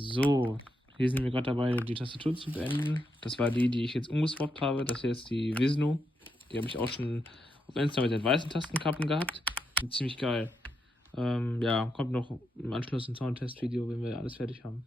So, hier sind wir gerade dabei, die Tastatur zu beenden. Das war die ich jetzt umgeswappt habe. Das hier ist die Visno. Die habe ich auch schon auf Insta mit den weißen Tastenkappen gehabt. Ziemlich geil. Ja, kommt noch im Anschluss ein Soundtest-Video, wenn wir alles fertig haben.